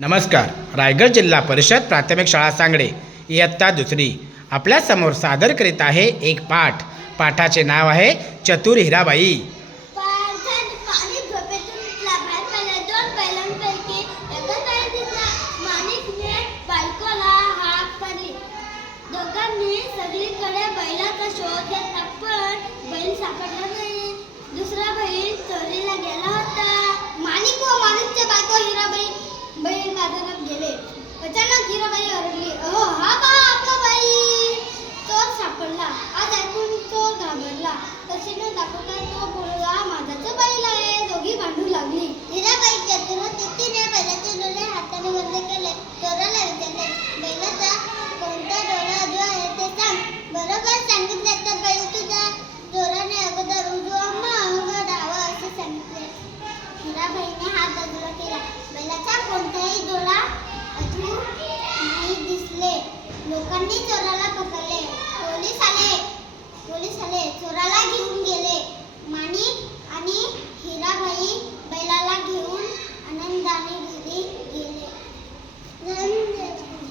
नमस्कार. रायगड जिल्हा परिषद प्राथमिक शाळा सांगडे. इयत्ता दुसरी. आपल्यासमोर सादर करीत आहे एक पाठ. पाठाचे नाव आहे चतुर हिराबाई. शोध त्याला बहिणी हा गजरा केला. बैलाचा कोणताही डोळा अजून नाही दिसले. लोकांनी चोराला पकडले.